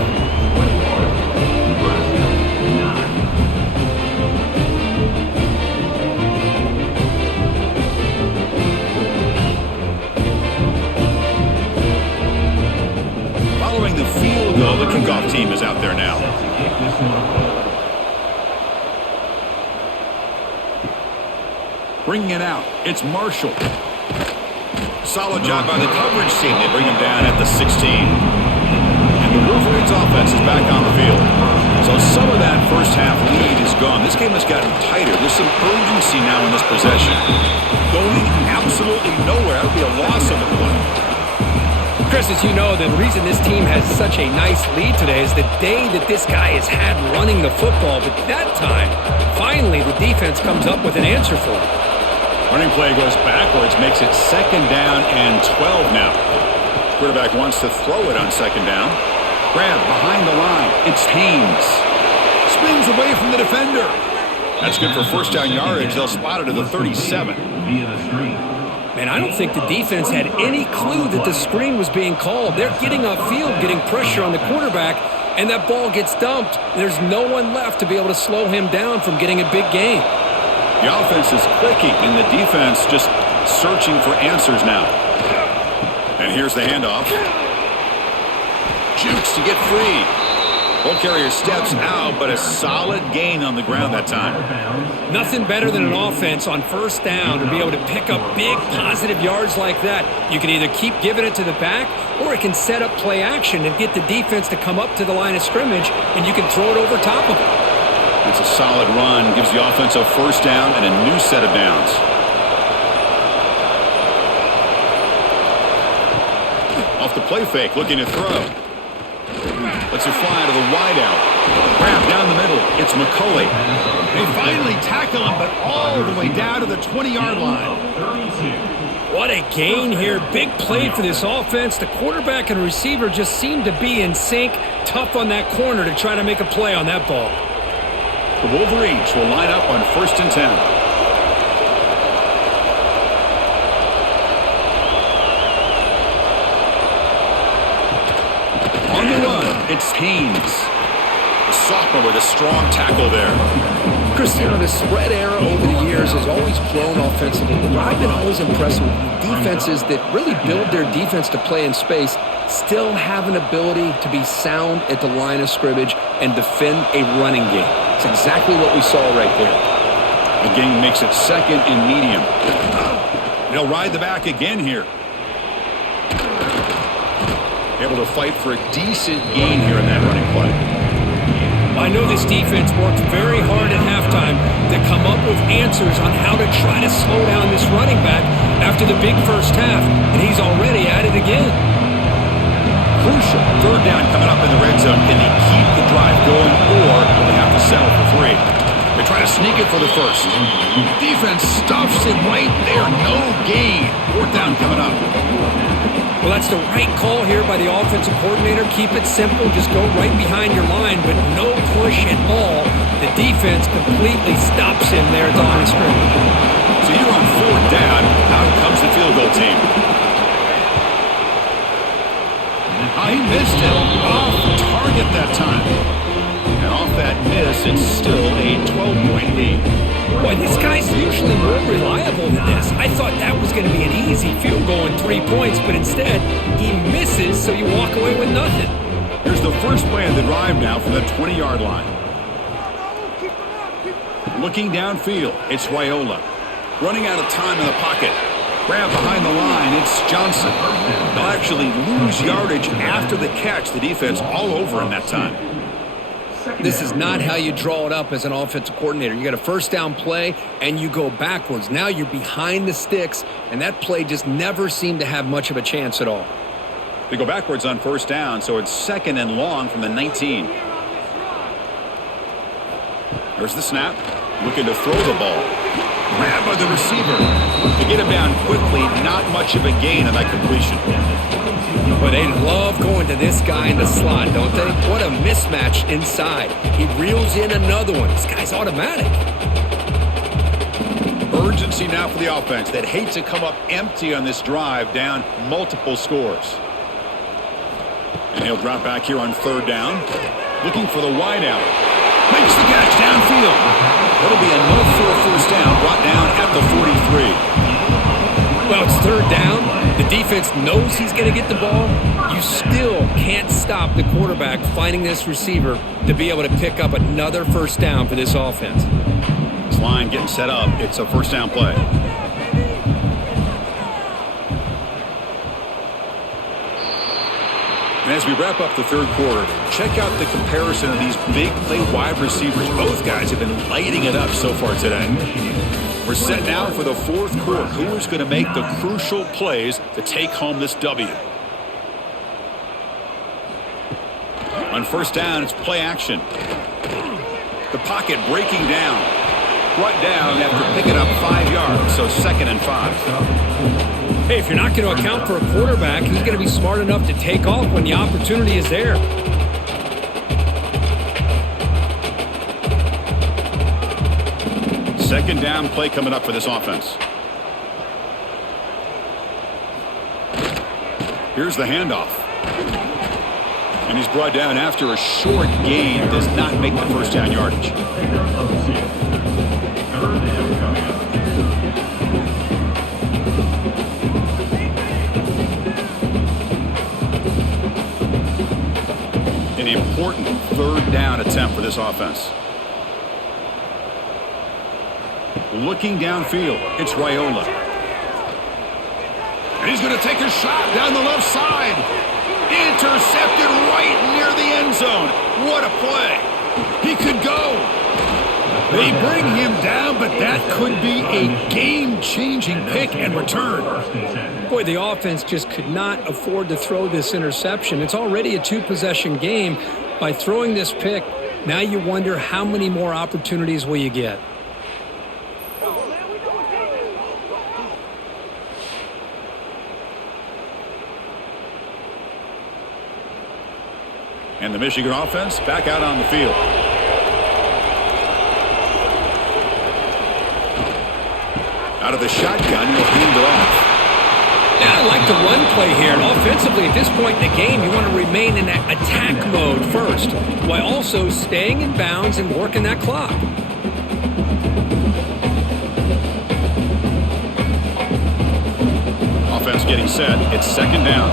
Following the field goal, the kickoff team is out there now. Bringing it out, it's Marshall. Solid job by the coverage team. They bring him down at the 16. And the Wolverines offense is back on the field. So some of that 1st half lead is gone. This game has gotten tighter. There's some urgency now in this possession. Going absolutely nowhere. That would be a loss of the play. Chris, as you know, the reason this team has such a nice lead today is the day that this guy has had running the football. But that time, finally, the defense comes up with an answer for it. Running play goes backwards, makes it 2nd down and 12 now. Quarterback wants to throw it on 2nd down. Grab behind the line. It's Haynes. Spins away from the defender. That's good for 1st down yardage. They'll spot it at the 37. Via the screen. Man, I don't think the defense had any clue that the screen was being called. They're getting upfield, getting pressure on the quarterback, and that ball gets dumped. There's no one left to be able to slow him down from getting a big gain. The offense is clicking, and the defense just searching for answers now. And here's the handoff. Jukes to get free. Ball carrier steps out, but a solid gain on the ground that time. Nothing better than an offense on 1st down to be able to pick up big positive yards like that. You can either keep giving it to the back, or it can set up play action and get the defense to come up to the line of scrimmage, and you can throw it over top of it. It's a solid run. Gives the offense a 1st down and a new set of downs. Off the play fake, looking to throw. Lets it fly to the wideout. Grab down the middle. It's McCulley. They finally tackle him, but all the way down to the 20-yard line. What a gain here. Big play for this offense. The quarterback and receiver just seem to be in sync. Tough on that corner to try to make a play on that ball. The Wolverines will line up on 1st and 10. On the run, it's Haynes. The sophomore with a strong tackle there. Chris, the spread era over the years has always grown offensively. But I've been always impressed with defenses that really build their defense to play in space, still have an ability to be sound at the line of scrimmage and defend a running game. It's exactly what we saw right there. The game makes it 2nd and medium. They'll ride the back again here. Able to fight for a decent gain here in that running play. I know this defense worked very hard at halftime to come up with answers on how to try to slow down this running back after the big 1st half, and he's already at it again. Crucial 3rd down coming up in the red zone. Can they keep the drive going, or will they have to settle for 3? They try to sneak it for the 1st. Defense stuffs it right there. No gain. 4th down coming up. Well, that's the right call here by the offensive coordinator. Keep it simple. Just go right behind your line, but no push at all. The defense completely stops him there at the line of scrimmage. So you're on 4th down. Out comes the field goal team. He missed it. Off target that time. And off that miss, it's still a 12-point lead. Boy, this guy's usually more reliable than this. I thought that was going to be an easy field goal and 3 points, but instead, he misses, so you walk away with nothing. Here's the first play of the drive now from the 20-yard line. Looking downfield, it's Raiola. Running out of time in the pocket. Grab behind the line, it's Johnson. They'll actually lose yardage after the catch. The defense all over him that time. This is not how you draw it up as an offensive coordinator. You got a 1st down play, and you go backwards. Now you're behind the sticks, and that play just never seemed to have much of a chance at all. They go backwards on 1st down, so it's 2nd and long from the 19. There's the snap. Looking to throw the ball. Grab by the receiver. To get him down quickly, not much of a gain on that completion. Well, they love going to this guy in the slot, don't they? What a mismatch inside. He reels in another one. This guy's automatic. Urgency now for the offense. They'd hate to come up empty on this drive, down multiple scores. And he'll drop back here on 3rd down. Looking for the wideout. Makes the catch downfield. It'll be enough for a 1st down, brought down at the 43. Well, it's 3rd down. The defense knows he's going to get the ball. You still can't stop the quarterback finding this receiver to be able to pick up another 1st down for this offense. This line getting set up. It's a 1st down play. And as we wrap up the 3rd quarter, check out the comparison of these big play wide receivers. Both guys have been lighting it up so far today. We're set now for the 4th quarter. Who is going to make the crucial plays to take home this W? On 1st down, it's play action. The pocket breaking down. brought down after picking up 5 yards, so 2nd and 5. Hey, if you're not going to account for a quarterback, he's going to be smart enough to take off when the opportunity is there. Second down play coming up for this offense. Here's the handoff. And he's brought down after a short gain. Does not make the first down yardage. An important 3rd down attempt for this offense. Looking downfield, it's Raiola. And he's going to take a shot down the left side. Intercepted right near the end zone. What a play. He could go. They bring him down, but that could be a game-changing pick and return. Boy, the offense just could not afford to throw this interception. It's already a 2-possession game. By throwing this pick, now you wonder how many more opportunities will you get. And the Michigan offense back out on the field. Out of the shotgun, he'll hand it off. Yeah, I like the run play here. And offensively, at this point in the game, you want to remain in that attack mode first, while also staying in bounds and working that clock. Offense getting set. It's 2nd down.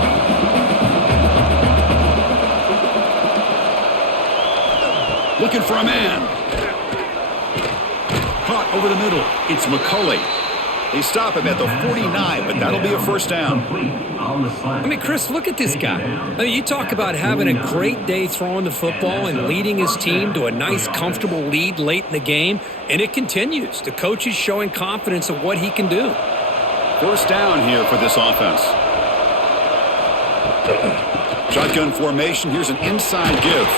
Looking for a man. Caught over the middle. It's McCulley. They stop him at the 49, but that'll be a first down. I mean, Chris, look at this guy. I mean, you talk about having a great day throwing the football and leading his team to a nice, comfortable lead late in the game, and it continues. The coach is showing confidence of what he can do. First down here for this offense. Shotgun formation. Here's an inside give.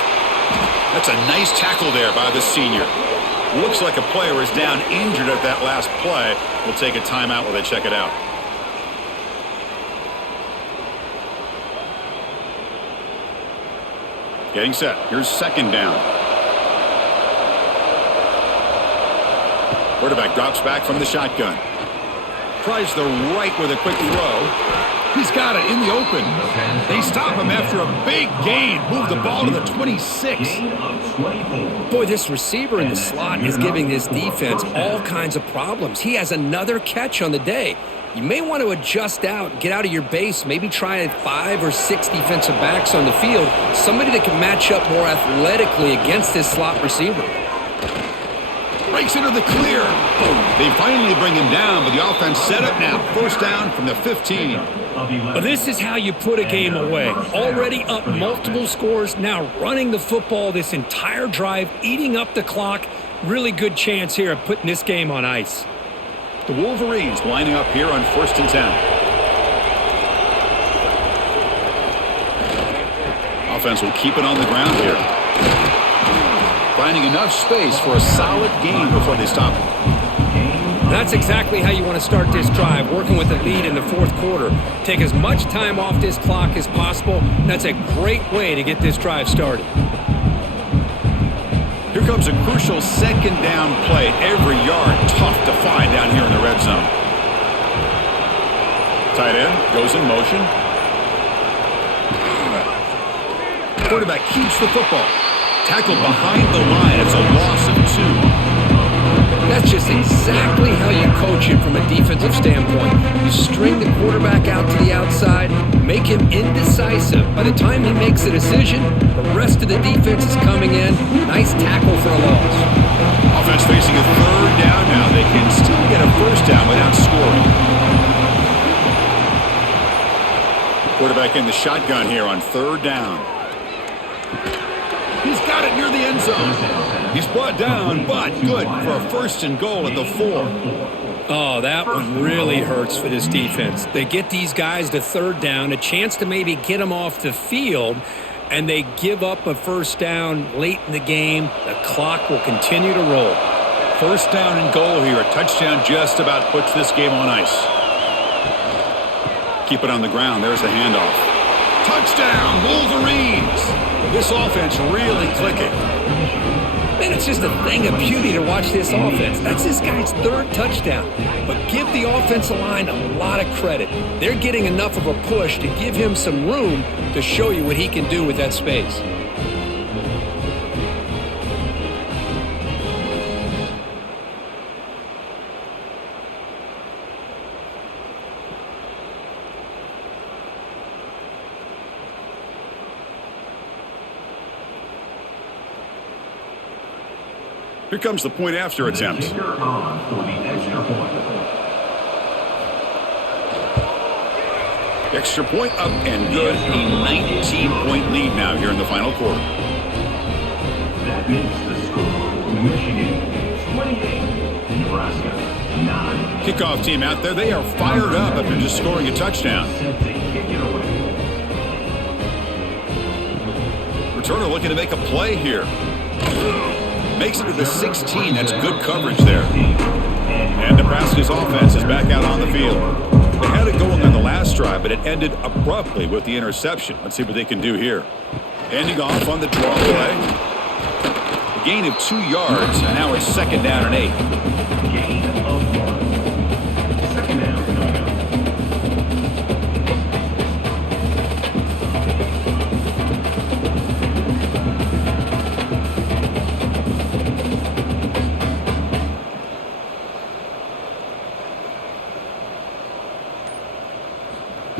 That's a nice tackle there by the senior. Looks like a player is down injured at that last play. We'll take a timeout while they check it out. Getting set. Here's 2nd down. Quarterback drops back from the shotgun. Tries the right with a quick throw. He's got it in the open. They stop him after a big gain. Move the ball to the 26. Boy, this receiver in the slot is giving this defense all kinds of problems. He has another catch on the day. You may want to adjust out, get out of your base, maybe try 5 or 6 defensive backs on the field, somebody that can match up more athletically against this slot receiver. Breaks into the clear. They finally bring him down, but the offense set up now. First down from the 15. Well, this is how you put a game away. Already up multiple scores, now running the football this entire drive, eating up the clock. Really good chance here of putting this game on ice. The Wolverines lining up here on 1st and 10. Offense will keep it on the ground here. Finding enough space for a solid gain before they stop him. That's exactly how you want to start this drive, working with a lead in the 4th quarter. Take as much time off this clock as possible. That's a great way to get this drive started. Here comes a crucial 2nd down play. Every yard tough to find down here in the red zone. Tight end goes in motion. Quarterback keeps the football. Tackled behind the line. It's a loss of 2. That's just exactly how you coach it from a defensive standpoint. You string the quarterback out to the outside, make him indecisive. By the time he makes a decision, the rest of the defense is coming in. Nice tackle for a loss. Offense facing a 3rd down now. They can still get a first down without scoring. Quarterback in the shotgun here on 3rd down. He's got it near the end zone. He's brought down, but good for a 1st and goal at the 4. Oh, that one really hurts for this defense. They get these guys to 3rd down, a chance to maybe get them off the field, and they give up a first down late in the game. The clock will continue to roll. First down and goal here. A touchdown just about puts this game on ice. Keep it on the ground. There's the handoff. Touchdown, Wolverines! This offense really clicking. Man, it's just a thing of beauty to watch this offense. That's this guy's third touchdown. But give the offensive line a lot of credit. They're getting enough of a push to give him some room to show you what he can do with that space. Here comes the point after attempt. Kicker on for the extra point. Extra point up and good. A 19-point lead now here in the final quarter. That makes the score Michigan 28, Nebraska 9. Kickoff team out there. They are fired up after just scoring a touchdown. Set to kick it away. Returner looking to make a play here. Makes it to the 16. That's good coverage there. And Nebraska's offense is back out on the field. They had it going on the last drive, but it ended abruptly with the interception. Let's see what they can do here. Ending off on the draw play. A gain of 2 yards, and now it's second down and 8. Gain of 1. Second down.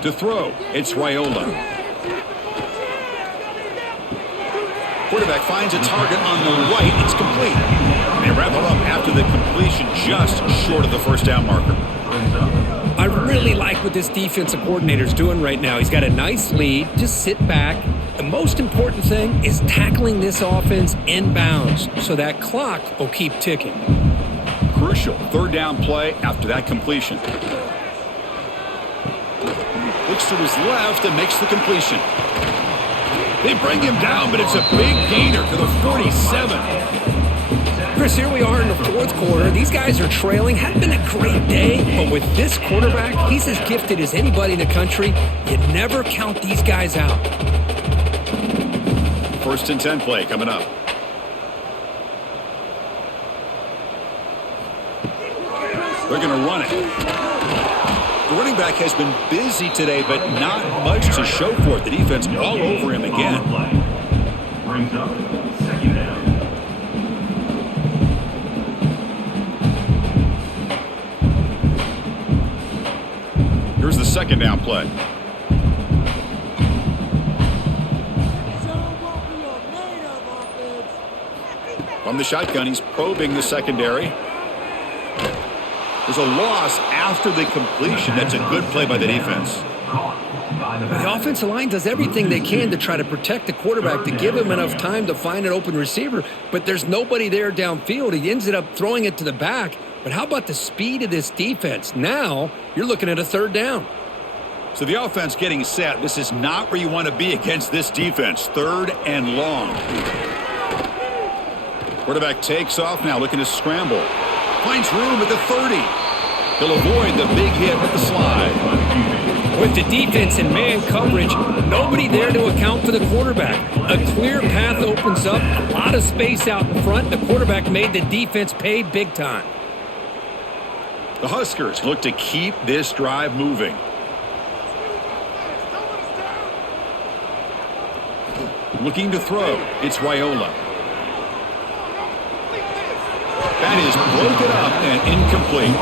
To throw, it's Raiola. Quarterback finds a target on the right. It's complete. They wrap it up after the completion just short of the first down marker. I really like what this defensive coordinator is doing right now. He's got a nice lead. Just sit back. The most important thing is tackling this offense inbounds so that clock will keep ticking. Crucial third down play after that completion. Looks to his left and makes the completion. They bring him down, but it's a big gainer to the 47. Chris, here we are in the fourth quarter. These guys are trailing. Hadn't been a great day, but with this quarterback, he's as gifted as anybody in the country. You never count these guys out. First and 10 play coming up. They're going to run it. The running back has been busy today, but not much to show for it. The defense all over him again. Brings up second down. Here's the second down play. From the shotgun, he's probing the secondary. There's a loss after the completion. That's a good play by the defense. The offensive line does everything they can to try to protect the quarterback, to give him enough time to find an open receiver, but there's nobody there downfield. He ends up throwing it to the back. But how about the speed of this defense? Now you're looking at a third down. So the offense getting set. This is not where you want to be against this defense. Third and long. Quarterback takes off now, looking to scramble. Finds room at the 30. He'll avoid the big hit with the slide. With the defense and man coverage, nobody there to account for the quarterback. A clear path opens up, a lot of space out in front. The quarterback made the defense pay big time. The Huskers look to keep this drive moving. Looking to throw, it's Raiola. That is broken up and incomplete.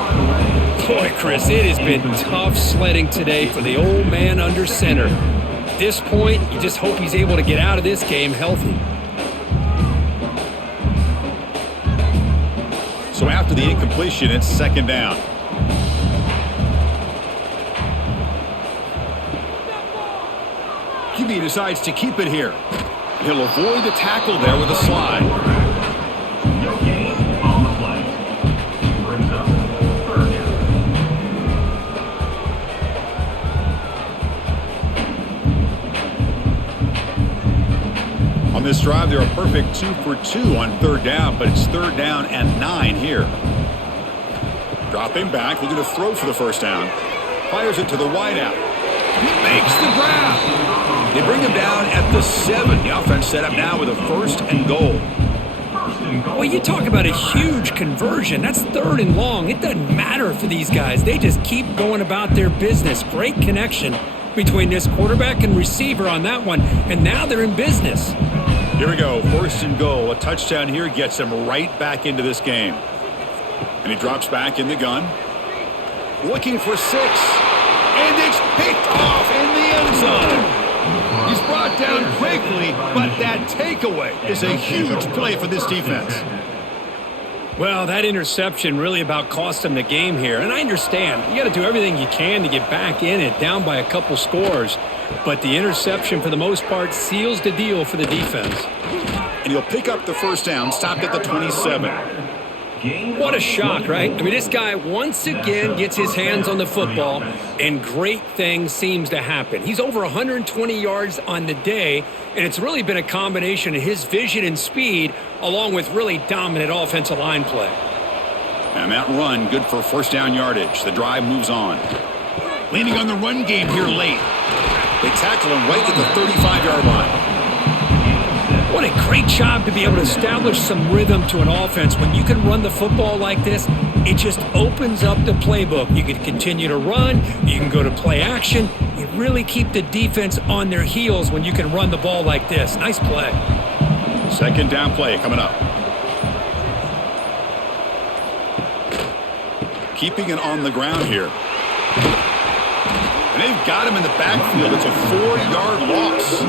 Boy, Chris, it has been tough sledding today for the old man under center. At this point, you just hope he's able to get out of this game healthy. So after the incompletion, it's second down. QB decides to keep it here. He'll avoid the tackle there with a slide. No gain on the play. Brings up third down. On this drive, they're a perfect 2 for 2 on third down, but it's third down and 9 here. Dropping back, looking to throw for the first down. Fires it to the wideout. He makes the grab. They bring him down at the 7. The offense set up now with a 1st and goal. Well, you talk about a huge conversion. That's 3rd and long. It doesn't matter for these guys. They just keep going about their business. Great connection between this quarterback and receiver on that one, and now they're in business. Here we go, 1st and goal. A touchdown here gets him right back into this game. And he drops back in the gun. Looking for 6. And it's picked off in the end zone. He's brought down quickly, but that takeaway is a huge play for this defense. Well, that interception really about cost them the game here. And I understand. You got to do everything you can to get back in it, down by a couple scores. But the interception, for the most part, seals the deal for the defense. And he'll pick up the first down, stopped at the 27. What a shock, right? I mean, this guy once again gets his hands on the football, and great things seems to happen. He's over 120 yards on the day, and it's really been a combination of his vision and speed, along with really dominant offensive line play. And that run, good for first down yardage. The drive moves on. Leaning on the run game here late. They tackle him right at the 35-yard line. What a great job to be able to establish some rhythm to an offense. When you can run the football like this, it just opens up the playbook. You can continue to run. You can go to play action. You really keep the defense on their heels when you can run the ball like this. Nice play. Second down play coming up. Keeping it on the ground here. And they've got him in the backfield. It's a 4-yard loss.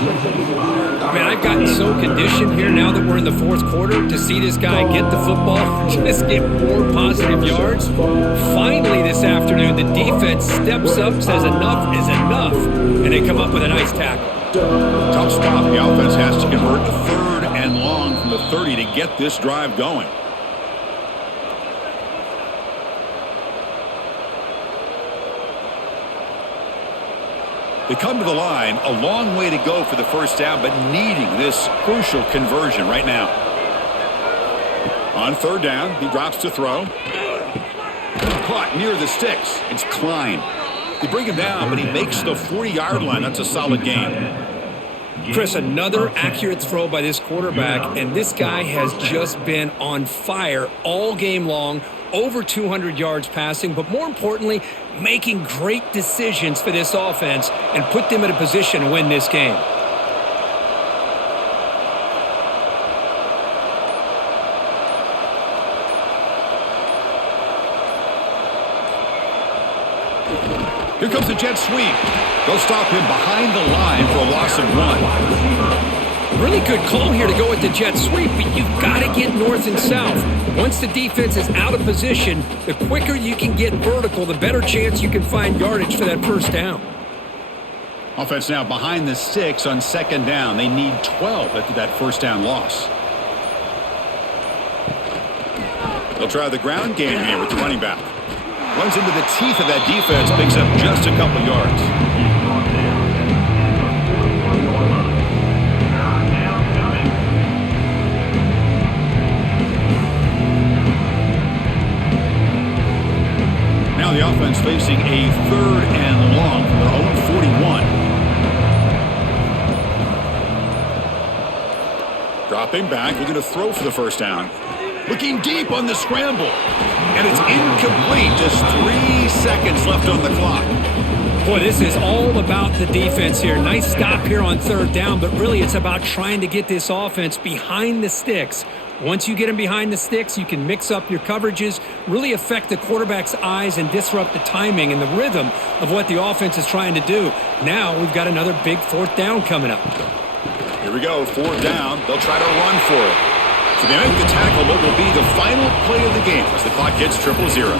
Man, I've gotten so conditioned here now that we're in the 4th quarter to see this guy get the football, just get more positive yards. Finally this afternoon, the defense steps up, says enough is enough, and they come up with a nice tackle. Tough spot. The offense has to convert a 3rd and long from the 30 to get this drive going. They come to the line, a long way to go for the first down, but needing this crucial conversion right now. On 3rd down, he drops to throw. Caught near the sticks. It's Klein. They bring him down, but he makes the 40-yard line. That's a solid gain. Chris, another accurate throw by this quarterback, and this guy has just been on fire all game long, over 200 yards passing, but more importantly, making great decisions for this offense and put them in a position to win this game. Here comes the jet sweep. They'll stop him behind the line for a loss of 1. Really good call here to go with the jet sweep, but you've got to get north and south. Once the defense is out of position, the quicker you can get vertical, the better chance you can find yardage for that first down. Offense now behind the 6 on 2nd down. They need 12 after that first down loss. They'll try the ground game here with the running back. Runs into the teeth of that defense, picks up just a couple yards. Now the offense facing a 3rd and long from their own 41. Dropping back, looking to throw for the first down. Looking deep on the scramble. And it's incomplete. Just 3 seconds left on the clock. Boy, this is all about the defense here. Nice stop here on 3rd down, but really it's about trying to get this offense behind the sticks. Once you get them behind the sticks, you can mix up your coverages, really affect the quarterback's eyes and disrupt the timing and the rhythm of what the offense is trying to do. Now we've got another big 4th down coming up. Here we go, 4th down. They'll try to run for it. So they make the tackle, what will be the final play of the game as the clock hits 0-0.